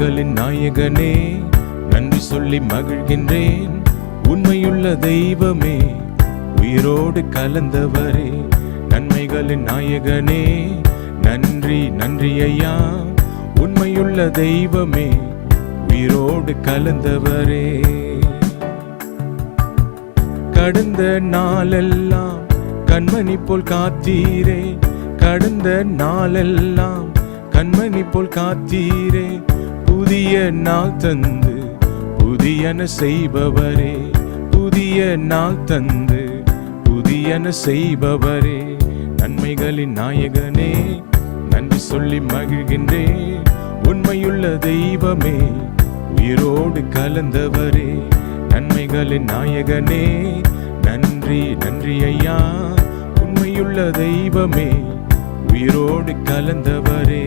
நன்மைகளின் நாயகனே, நன்றி சொல்லி மகிழ்கின்றேன். உண்மையுள்ள தெய்வமே, உயிரோடு கலந்தவரே, நன்மைகளின் நாயகனே, நன்றி நன்றி ஐயா. உண்மையுள்ள தெய்வமே, உயிரோடு கலந்தவரே. கடந்த நாளெல்லாம் கண்மணி போல் காத்தீரே, கடந்த நாளெல்லாம் கண்மணி போல் காத்தீரே. புதிய நாள் தந்து புதியன செய்பவரே, புதிய நாள் தந்து புதியன செய்பவரே, நன்மைகளின் நாயகனே, நன்றி சொல்லி மகிழ்கின்றேன். உண்மையுள்ள தெய்வமே, உயிரோடு கலந்தவரே, நன்மைகளின் நாயகனே, நன்றி நன்றி ஐயா. உண்மையுள்ள தெய்வமே, உயிரோடு கலந்தவரே.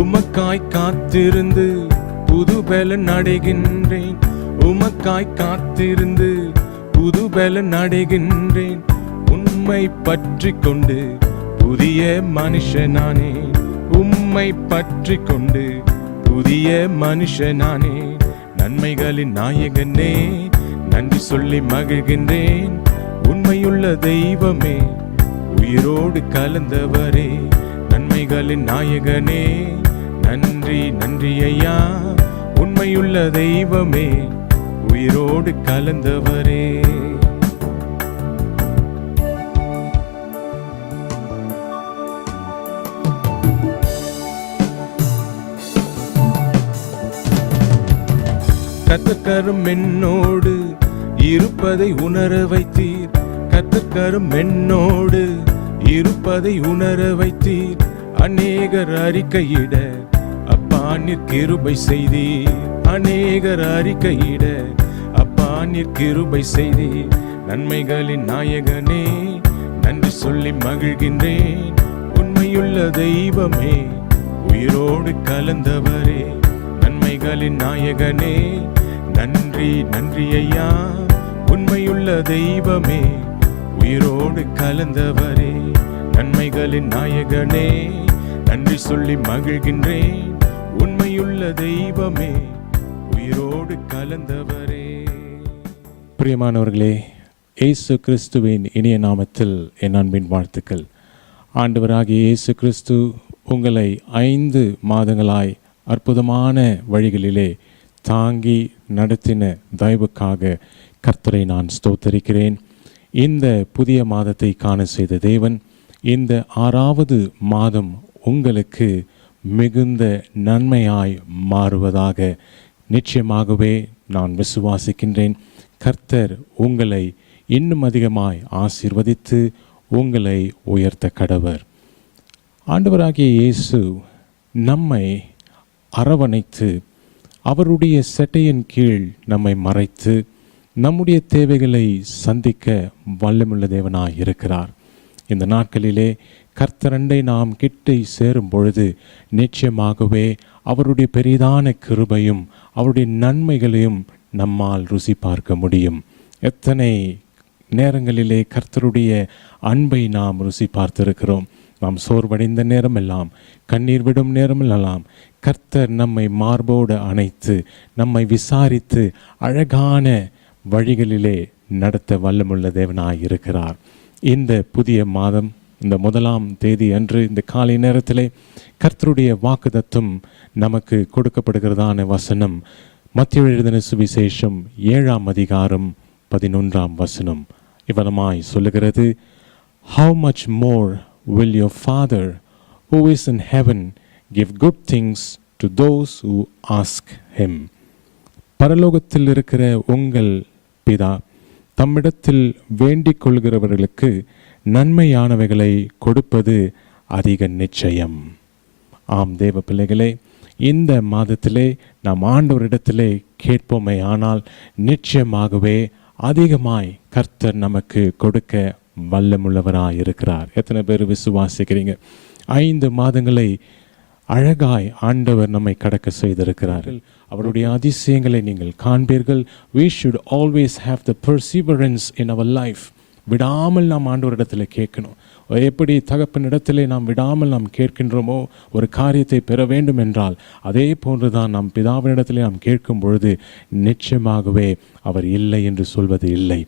உமக்காய் காத்திருந்து புது பலன் அடைகின்றேன், உமக்காய் காத்திருந்து புது பலன் அடைகின்றேன். உம்மை பற்றி கொண்டு புதிய மனுஷனானே, உம்மை பற்றி கொண்டு புதிய மனுஷனானே, நன்மைகளின் நாயகனே, நன்றி சொல்லி மகிழ்கின்றேன். உண்மையுள்ள தெய்வமே, உயிரோடு கலந்தவரே, நன்மைகளின் நாயகனே, நன்றி நன்றி ஐயா. உண்மையுள்ள தெய்வமே, உயிரோடு கலந்தவரே. கர்த்தரும் என்னோடு இருப்பதை உணர வைத்தீர், கர்த்தரும் என்னோடு இருப்பதை உணர வைத்தீர். அநேகர் அறிக்கையிட அப்பா நீர் கிருபை செய்தீர், அநேகர் அறிக்கையிட அப்பா நீர் கிருபை செய்தீர். நன்மைகளின் நாயகனே, நன்றி சொல்லி மகிழ்கின்றேன். உண்மையுள்ள தெய்வமே, உயிரோடு கலந்தவரே, நன்மைகளின் நாயகனே, நன்றி நன்றி ஐயா. உண்மையுள்ள தெய்வமே, உயிரோடு கலந்தவரே, நன்மைகளின் நாயகனே, நன்றி சொல்லி மகிழ்கின்றேன். உண்மையுள்ள தெய்வமே, உயிரோடு கலந்தவரே. பிரியமானவர்களே, இயேசு கிறிஸ்துவின் இனிய நாமத்தில் என் அன்பின் வாழ்த்துக்கள். ஆண்டவராகிய இயேசு கிறிஸ்து உங்களை 5 மாதங்களாய் அற்புதமான வழிகளிலே தாங்கி நடத்தின தயவுக்காக கர்த்தரை நான் ஸ்தோத்தரிக்கிறேன். இந்த புதிய மாதத்தை காண செய்த தேவன் இந்த 6வது மாதம் உங்களுக்கு மிகுந்த நன்மையாய் மாறுவதாக நிச்சயமாகவே நான் விசுவாசிக்கின்றேன். கர்த்தர் உங்களை இன்னும் அதிகமாய் ஆசீர்வதித்து உங்களை உயர்த்த கடவர். ஆண்டவராகிய இயேசு நம்மை அரவணைத்து அவருடைய செட்டையின் கீழ் நம்மை மறைத்து நம்முடைய தேவைகளை சந்திக்க வல்லமுள்ள தேவனாய் இருக்கிறார். இந்த நாட்களிலே கர்த்தரண்டை நாம் கிட்டை சேரும் பொழுது நிச்சயமாகவே அவருடைய பெரிதான கிருபையும் அவருடைய நன்மைகளையும் நம்மால் ருசி பார்க்க முடியும். எத்தனை நேரங்களிலே கர்த்தருடைய அன்பை நாம் ருசி பார்த்திருக்கிறோம். நாம் சோர்வடைந்த நேரமெல்லாம், கண்ணீர் விடும் நேரமெல்லாம் கர்த்தர் நம்மை மார்போடு அணைத்து நம்மை விசாரித்து அழகான வழிகளிலே நடத்த வல்லமுள்ள தேவனாய் இருக்கிறார். இந்த புதிய மாதம் இந்த 1ஆம் தேதி அன்று இந்த காலை நேரத்திலே கர்த்தருடைய வாக்குத்தத்தம் நமக்கு கொடுக்கப்படுகிறதான வசனம் மத்தேயு எழுதின சுவிசேஷம் 7ஆம் அதிகாரம் 11ஆம் வசனம் இவ்விதமாய் சொல்லுகிறது. How much more will your Father who is in heaven give good things to those who ask him? பரலோகத்தில் இருக்கிற உங்கள் பிதா தம்மிடத்தில் வேண்டிக் கொள்கிறவர்களுக்கு நன்மையானவைகளை கொடுப்பது அதிக நிச்சயம். ஆம் தேவ பிள்ளைகளே, இந்த மாதத்திலே நாம் ஆண்டவரிடத்திலே கேட்போமே ஆனால் நிச்சயமாகவே அதிகமாய் கர்த்தர் நமக்கு கொடுக்க வல்லமுள்ளவராய் இருக்கிறார். எத்தனை பேர் விசுவாசிக்கிறீங்க? 5 மாதங்களை அழகாய் ஆண்டவர் நம்மை கடக்க செய்திருக்கிறார்கள். அவருடைய அதிசயங்களை நீங்கள் காண்பீர்கள். We should always have the perseverance in our life. விடாமல் நாம் ஆண்டவரிடத்தில் கேட்கணும். எப்படி தகப்பனிடத்திலே நாம் விடாமல் நாம் கேட்கின்றோமோ ஒரு காரியத்தை பெற வேண்டும் என்றால், அதே போன்றுதான் நாம் பிதாவினிடத்திலே நாம் கேட்கும் பொழுது நிச்சயமாகவே அவர் இல்லை என்று சொல்வது இல்லை.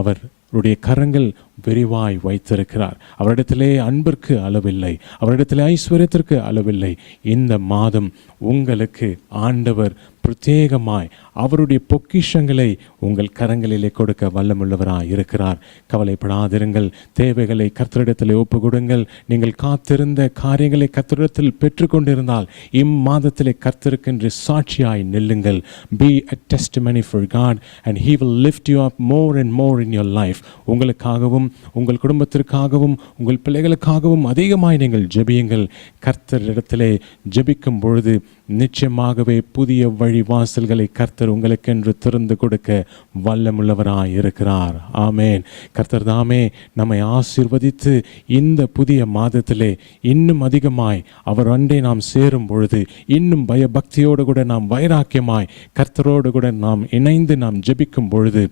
அவருடைய கரங்கள் விரிவாய் வைத்திருக்கிறார். அவரிடத்திலே அன்பிற்கு அளவில்லை, அவரிடத்திலே ஐஸ்வர்யத்திற்கு அளவில்லை. இந்த மாதம் உங்களுக்கு ஆண்டவர் பிரத்யேகமாய் அவருடைய பொக்கிஷங்களை உங்கள் கரங்களிலே கொடுக்க வல்லமுள்ளவராய் இருக்கிறார். கவலைப்படாதிருங்கள். தேவைகளை கர்த்தரிடத்தில் ஒப்பு கொடுங்கள். நீங்கள் காத்திருந்த காரியங்களை கர்த்தரிடத்தில் பெற்றுக்கொண்டிருந்தால் இம்மாதத்திலே கர்த்தருக்கென்று சாட்சியாய் நில்லுங்கள். Be a testimony for God and He will lift you up more and more in your life. உங்களுக்காகவும் உங்கள் குடும்பத்திற்காகவும் உங்கள் பிள்ளைகளுக்காகவும் அதிகமாய் நீங்கள் ஜெபியுங்கள். கர்த்தரிடத்திலே ஜெபிக்கும் பொழுது நிச்சயமாகவே புதிய வழி வாசல்களை கர்த்தர் உங்களுக்கென்று திறந்து கொடுக்க வல்லமுள்ளவராய் இருக்கிறார். ஆமேன். கர்த்தர் தாமே நம்மை ஆசீர்வதித்து இந்த புதிய மாதத்திலே இன்னும் அதிகமாய் அவர் அண்டை நாம் சேரும் பொழுது இன்னும் பயபக்தியோடு கூட நாம் வைராக்கியமாய் கர்த்தரோடு கூட நாம் இணைந்து நாம் ஜெபிக்கும் பொழுது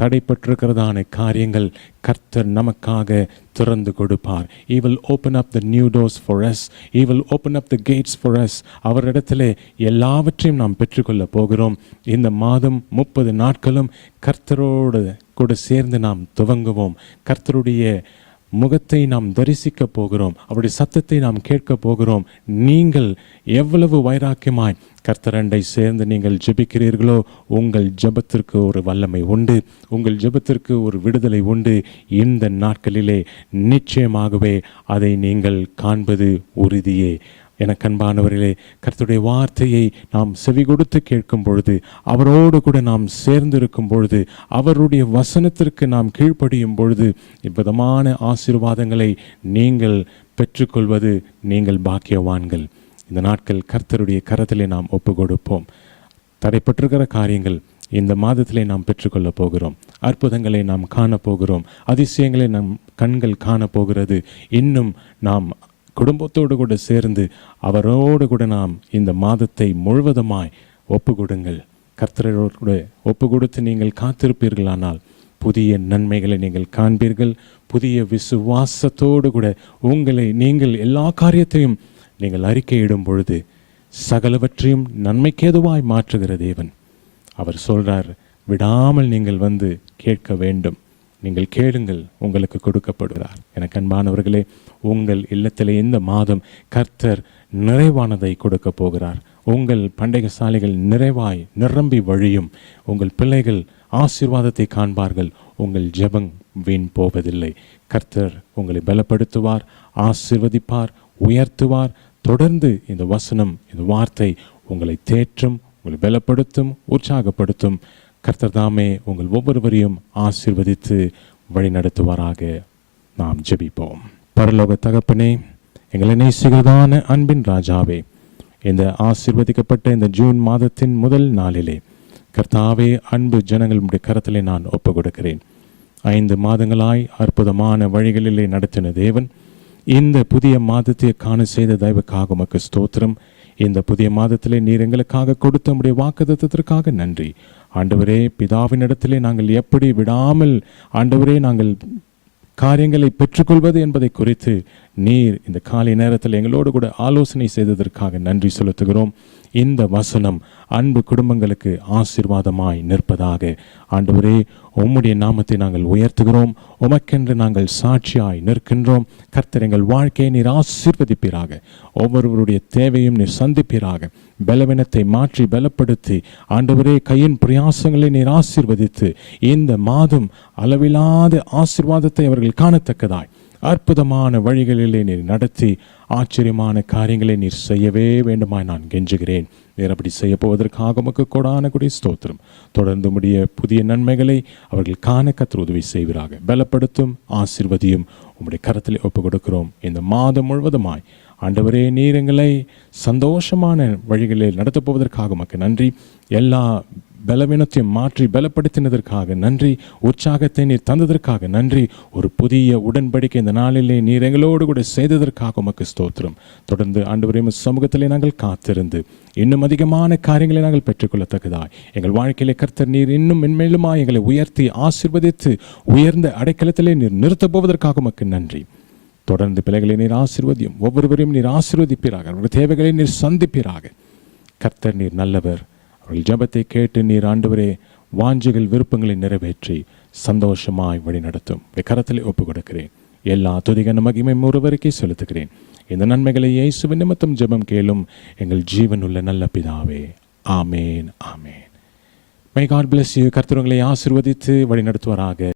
தடைப்பட்டிருக்கிறதான காரியங்கள் கர்த்தர் நமக்காக திறந்து கொடுப்பார். He will open up the new doors for us. He will open up the gates for us. அவரிடத்திலே எல்லாவற்றையும் நாம் பெற்றுக்கொள்ள போகிறோம். இந்த மாதம் 30 நாட்களும் கர்த்தரோடு கூட சேர்ந்து நாம் துவங்குவோம். கர்த்தருடைய முகத்தை நாம் தரிசிக்க போகிறோம். அவருடைய சத்தத்தை நாம் கேட்க போகிறோம். நீங்கள் எவ்வளவு வைராக்கியமாய் கர்த்தரண்டை சேர்ந்து நீங்கள் ஜெபிக்கிறீர்களோ உங்கள் ஜெபத்திற்கு ஒரு வல்லமை உண்டு, உங்கள் ஜெபத்திற்கு ஒரு விடுதலை உண்டு. இந்த நாட்களிலே நிச்சயமாகவே அதை நீங்கள் காண்பது உறுதியே. எனக்கு அன்பானவர்களே, கர்த்தருடைய வார்த்தையை நாம் செவி கொடுத்து கேட்கும் பொழுது, அவரோடு கூட நாம் சேர்ந்திருக்கும் பொழுது, அவருடைய வசனத்திற்கு நாம் கீழ்ப்படியும் பொழுது இவ்விதமான ஆசீர்வாதங்களை நீங்கள் பெற்றுக்கொள்வது நீங்கள் பாக்கியவான்கள். இந்த நாட்கள் கர்த்தருடைய கரத்திலே நாம் ஒப்பு கொடுப்போம். தடைப்பட்டிருக்கிற காரியங்கள் இந்த மாதத்திலே நாம் பெற்றுக்கொள்ள போகிறோம். அற்புதங்களை நாம் காணப்போகிறோம். அதிசயங்களை நம் கண்கள் காணப்போகிறது. இன்னும் நாம் குடும்பத்தோடு கூட சேர்ந்து அவரோடு கூட நாம் இந்த மாதத்தை முழுவதுமாய் ஒப்பு கொடுங்கள். கர்த்தரோடு கூட ஒப்பு கொடுத்து நீங்கள் காத்திருப்பீர்களானால் புதிய நன்மைகளை நீங்கள் காண்பீர்கள். புதிய விசுவாசத்தோடு கூட உங்களை நீங்கள் எல்லா காரியத்தையும் நீங்கள் அறிக்கையிடும் பொழுது சகலவற்றையும் நன்மைக்கேதுவாய் மாற்றுகிற தேவன். அவர் சொல்றார், விடாமல் நீங்கள் வந்து கேட்க வேண்டும். நீங்கள் கேளுங்கள், உங்களுக்கு கொடுக்கப்படுகிறார். எனக்கு அன்பானவர்களே, உங்கள் இல்லத்திலே இந்த மாதம் கர்த்தர் நிறைவானதை கொடுக்க போகிறார். உங்கள் பண்டிகை சாலைகள் நிறைவாய் நிரம்பி வழியும். உங்கள் பிள்ளைகள் ஆசீர்வாதத்தை காண்பார்கள். உங்கள் ஜெபம் வீண் போவதில்லை. கர்த்தர் உங்களை பலப்படுத்துவார், ஆசீர்வதிப்பார், உயர்த்துவார். தொடர்ந்து இந்த வசனம், இந்த வார்த்தை உங்களை தேற்றும், உங்களை பலப்படுத்தும், உற்சாகப்படுத்தும். கர்த்தர் தாமே உங்கள் ஒவ்வொருவரையும் ஆசீர்வதித்து வழி நடத்துவாராக. நாம் ஜெபிப்போம். பரலோக தகப்பனே, எங்களை நேசிக்கிறதான அன்பின் ராஜாவே, இந்த ஆசீர்வதிக்கப்பட்ட இந்த ஜூன் மாதத்தின் முதல் நாளிலே கர்த்தாவே, அன்பு ஜனங்களுடைய கரத்திலே நான் ஒப்பு கொடுக்கிறேன். 5 மாதங்களாய் அற்புதமான வழிகளிலே நடத்தின தேவன், இந்த புதிய மாதத்தை காண செய்த தயவுக்காக உமக்கு ஸ்தோத்திரம். இந்த புதிய மாதத்திலே நீர் எங்களுக்காக கொடுத்த உம்முடைய வாக்குத்தத்தத்திற்காக நன்றி. ஆண்டவரே, பிதாவின் இடத்திலே நாங்கள் எப்படி விடாமல் ஆண்டவரே நாங்கள் காரியங்களை பெற்றுக்கொள்வது என்பதை குறித்து நீர் இந்த காலை நேரத்தில் எங்களோடு கூட ஆலோசனை செய்ததற்காக நன்றி செலுத்துகிறோம். இந்த வசனம் அன்பு குடும்பங்களுக்கு ஆசீர்வாதமாய் நிற்பதாக. ஆண்டவரே, உம்முடைய நாமத்தை நாங்கள் உயர்த்துகிறோம். உமக்கென்று நாங்கள் சாட்சியாய் நிற்கின்றோம். கர்த்தர் எங்கள் வாழ்க்கையை நீர் ஆசீர்வதிப்பீராக. ஒவ்வொருவருடைய தேவையும் நீர் சந்திப்பீராக. பலவீனத்தை மாற்றி பலப்படுத்தி ஆண்டவரே, கையின் பிரயாசங்களை நீர் ஆசீர்வதித்து இந்த மாதம் அளவில்லாத ஆசீர்வாதத்தை அவர்கள் காணத்தக்கதாய் அற்புதமான வழிகளிலே நீர் நடத்தி ஆச்சரியமான காரியங்களை நீர் செய்யவே வேண்டுமாய் நான் கெஞ்சுகிறேன். நீர் அப்படி செய்ய போவதற்காக உமக்கு கொடான கூடிய ஸ்தோத்திரம். தொடர்ந்து முடிய புதிய நன்மைகளை அவர்கள் காண கர்த்தர் உதவி செய்வீராக. பலப்படுத்தும், ஆசீர்வதியும். உம்முடைய கரத்தில் ஒப்பு கொடுக்கிறோம். இந்த மாதம் முழுவதுமாய் ஆண்டவரே, நீர் எங்களை சந்தோஷமான வழிகளில் நடத்தப் போவதற்காக உமக்கு நன்றி. எல்லா பலவீனத்தையும் மாற்றி பலப்படுத்தினதற்காக நன்றி. உற்சாகத்தை நீர் தந்ததற்காக நன்றி. ஒரு புதிய உடன்படிக்கை இந்த நாளிலே நீர் எங்களோடு கூட செய்ததற்காக உமக்கு ஸ்தோத்திரம். தொடர்ந்து ஆண்டவரே சமூகத்திலே நாங்கள் காத்திருந்து இன்னும் அதிகமான காரியங்களை நாங்கள் பெற்றுக்கொள்ளத்தக்கதாய் எங்கள் வாழ்க்கையிலே கர்த்தர் நீர் இன்னும் மென்மேலுமாய் எங்களை உயர்த்தி ஆசீர்வதித்து உயர்ந்த அடைக்கலத்திலே நீர் நிறுத்தப் போவதற்காக உமக்கு நன்றி. தொடர்ந்து பிள்ளைகளை நீர் ஆசீர்வதியும். ஒவ்வொருவரையும் நீர் ஆசீர்வதிப்பீராக. அவருடைய தேவைகளை நீர் சந்திப்பீராக. கர்த்தர் நீர் நல்லவர். அவர்கள் ஜெபத்தை கேட்டு நீர் ஆண்டவரே வாஞ்சைகள் விருப்பங்களை நிறைவேற்றி சந்தோஷமாய் வழி நடத்தும். கரத்திலே ஒப்புக் கொடுக்கிறேன். எல்லா துதிகன மகிமை ஒருவருக்கே செலுத்துகிறேன். இந்த நன்மைகளை இயேசுவின் நிமித்தம் ஜெபம் கேளும் எங்கள் ஜீவனுள்ள நல்ல பிதாவே. ஆமேன், ஆமேன். My god bless you. கர்த்தர் உங்களை ஆசீர்வதித்து வழி நடத்துவாராக.